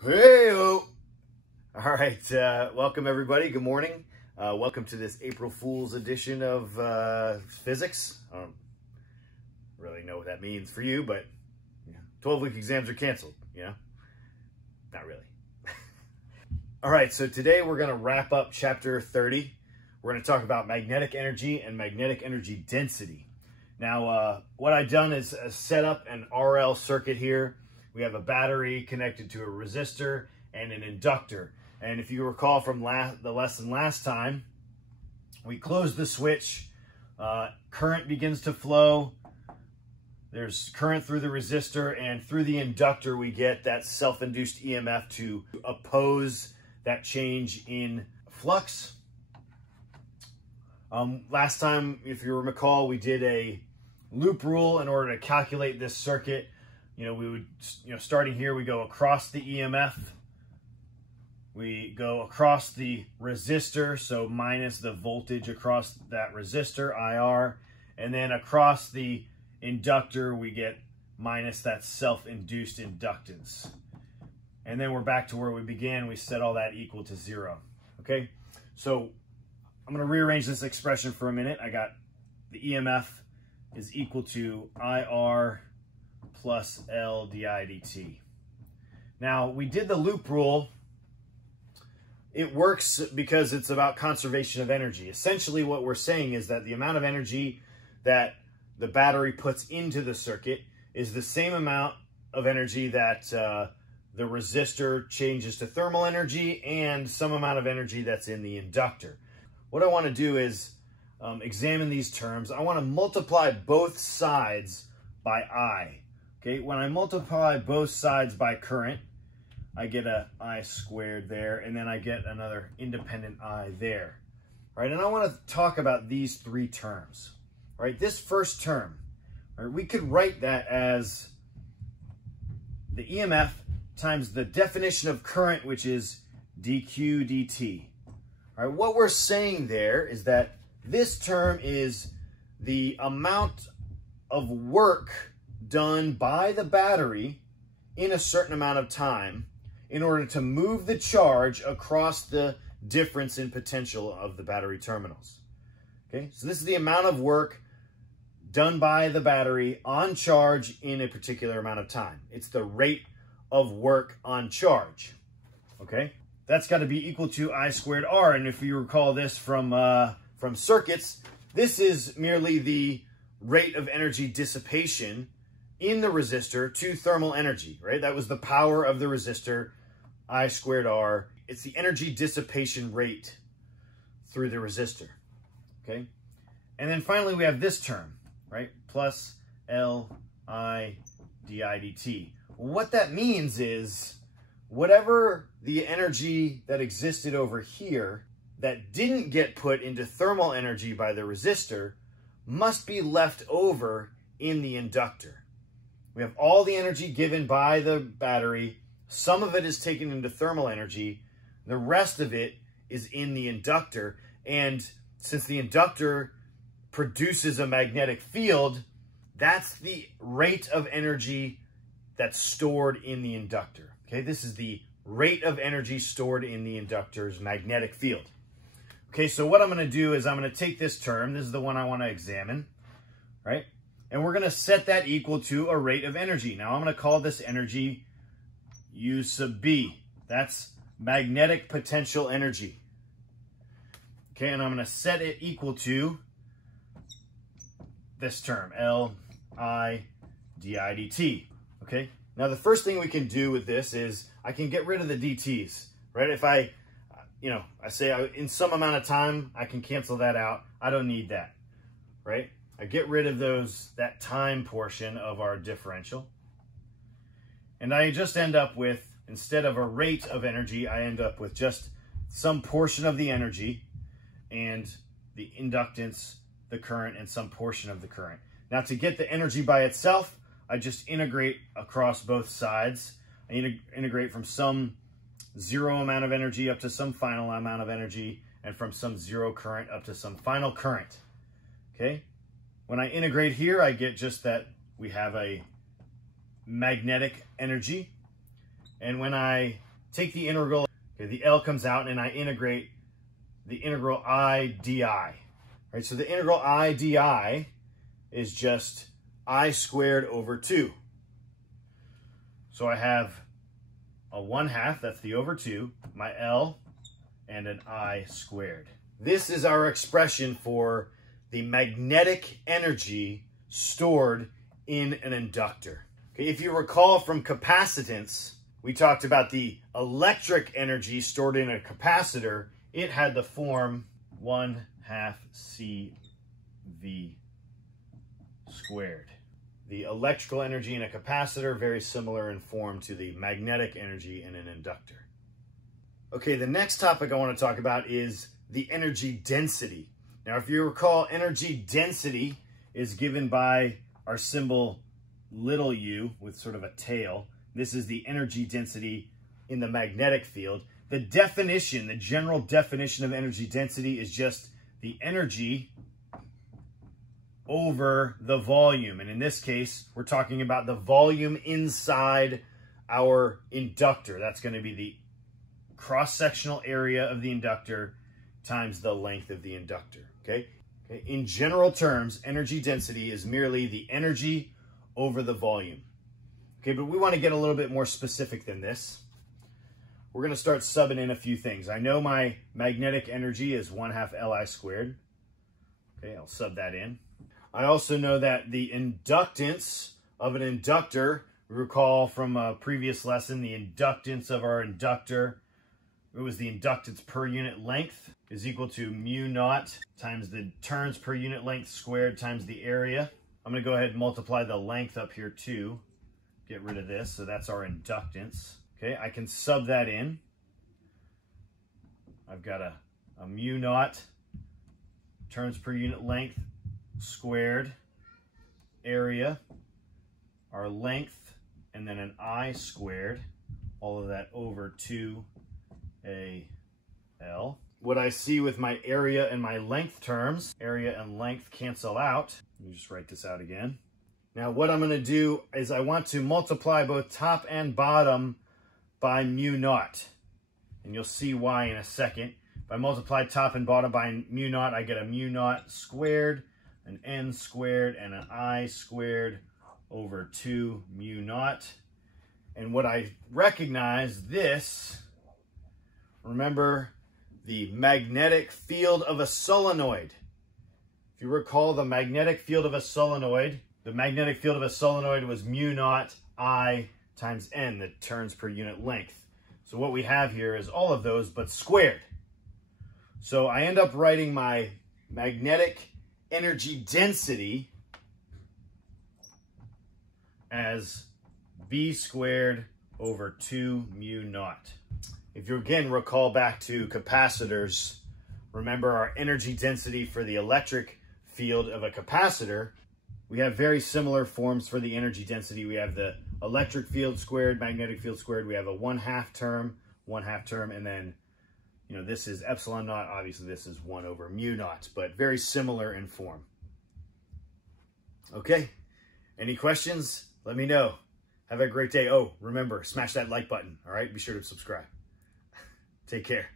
Hey-o! All right, welcome everybody. Good morning. Welcome to this April Fool's edition of physics. I don't really know what that means for you, but 12-week exams are canceled, Not really. All right, so today we're going to wrap up chapter 30. We're going to talk about magnetic energy and magnetic energy density. Now, what I've done is set up an RL circuit here. We have a battery connected to a resistor and an inductor. And if you recall from the lesson last time, we close the switch, current begins to flow. There's current through the resistor, and through the inductor, we get that self-induced EMF to oppose that change in flux. Last time, if you recall, we did a loop rule in order to calculate this circuit. We would, starting here, we go across the EMF. We go across the resistor, so minus the voltage across that resistor, IR. And then across the inductor, we get minus that self-induced inductance. And then we're back to where we began. We set all that equal to 0. Okay, so I'm going to rearrange this expression for a minute. I got the EMF is equal to IR plus L di dt. Now, we did the loop rule. It works because it's about conservation of energy. Essentially, what we're saying is that the amount of energy that the battery puts into the circuit is the same amount of energy that the resistor changes to thermal energy and some amount of energy that's in the inductor. What I want to do is examine these terms. I want to multiply both sides by I. Okay, when I multiply both sides by current, I get a I squared there, and then I get another independent I there. All right, and I want to talk about these three terms. All right, this first term, all right, we could write that as the EMF times the definition of current, which is dq dt. All right, what we're saying there is that this term is the amount of work done by the battery in a certain amount of time in order to move the charge across the difference in potential of the battery terminals. Okay, so this is the amount of work done by the battery on charge in a particular amount of time. It's the rate of work on charge. Okay, that's got to be equal to I squared R. And if you recall this from circuits, this is merely the rate of energy dissipation in the resistor to thermal energy, right? That was the power of the resistor, I squared R. It's the energy dissipation rate through the resistor, okay? And then finally, we have this term, right? Plus L I di dt. What that means is whatever the energy that existed over here that didn't get put into thermal energy by the resistor must be left over in the inductor. We have all the energy given by the battery. Some of it is taken into thermal energy. The rest of it is in the inductor. And since the inductor produces a magnetic field, that's the rate of energy that's stored in the inductor. Okay, this is the rate of energy stored in the inductor's magnetic field. Okay, so what I'm going to do is I'm going to take this term. This is the one I want to examine, right? And we're going to set that equal to a rate of energy. Now, I'm going to call this energy U sub B. That's magnetic potential energy. Okay, and I'm going to set it equal to this term, L I di dt. Okay, now the first thing we can do with this is I can get rid of the dt's, right? If I say in some amount of time, I can cancel that out. I don't need that, right? I get rid of that time portion of our differential. And I just end up with, instead of a rate of energy, I end up with just some portion of the energy and the inductance, the current, and some portion of the current. Now, to get the energy by itself, I just integrate across both sides. I integrate from some zero amount of energy up to some final amount of energy, and from some zero current up to some final current. Okay? When I integrate here, I get just that we have a magnetic energy. And when I take the integral, okay, the L comes out, and I integrate the integral I di. Right, so the integral I di is just I squared over 2. So I have a 1/2, that's the over 2, my L, and an I squared. This is our expression for the magnetic energy stored in an inductor. Okay, if you recall from capacitance, we talked about the electric energy stored in a capacitor. It had the form 1/2 CV squared. The electrical energy in a capacitor, very similar in form to the magnetic energy in an inductor. Okay, the next topic I want to talk about is the energy density. Now, if you recall, energy density is given by our symbol little u with sort of a tail. This is the energy density in the magnetic field. The definition, the general definition of energy density is just the energy over the volume. And in this case, we're talking about the volume inside our inductor. That's going to be the cross-sectional area of the inductor times the length of the inductor, okay? In general terms, energy density is merely the energy over the volume. Okay, but we want to get a little bit more specific than this. We're going to start subbing in a few things. I know my magnetic energy is 1/2 Li squared. Okay, I'll sub that in. I also know that the inductance of an inductor, we recall from a previous lesson, the inductance of our inductor, it was the inductance per unit length, is equal to mu naught times the turns per unit length squared times the area. I'm going to go ahead and multiply the length up here too. Get rid of this, so that's our inductance. Okay, I can sub that in. I've got a mu naught turns per unit length squared area, our length, and then an I squared, all of that over 2AL. What I see with my area and my length terms, area and length cancel out. Let me just write this out again. Now what I'm going to do is I want to multiply both top and bottom by mu naught. And you'll see why in a second. If I multiply top and bottom by mu naught, I get a mu naught squared, an n squared, and an I squared over 2 mu naught. And what I recognize this, remember the magnetic field of a solenoid. If you recall the magnetic field of a solenoid, the magnetic field of a solenoid was mu naught I times n, the turns per unit length. So what we have here is all of those, but squared. So I end up writing my magnetic energy density as V squared over 2 mu naught. If you again recall back to capacitors, remember our energy density for the electric field of a capacitor, we have very similar forms for the energy density. We have the electric field squared, magnetic field squared. We have a 1/2 term, and then, you know, this is epsilon naught. Obviously, this is 1 over mu naught, but very similar in form. Okay, any questions? Let me know. Have a great day. Oh, remember, smash that like button, all right? Be sure to subscribe. Take care.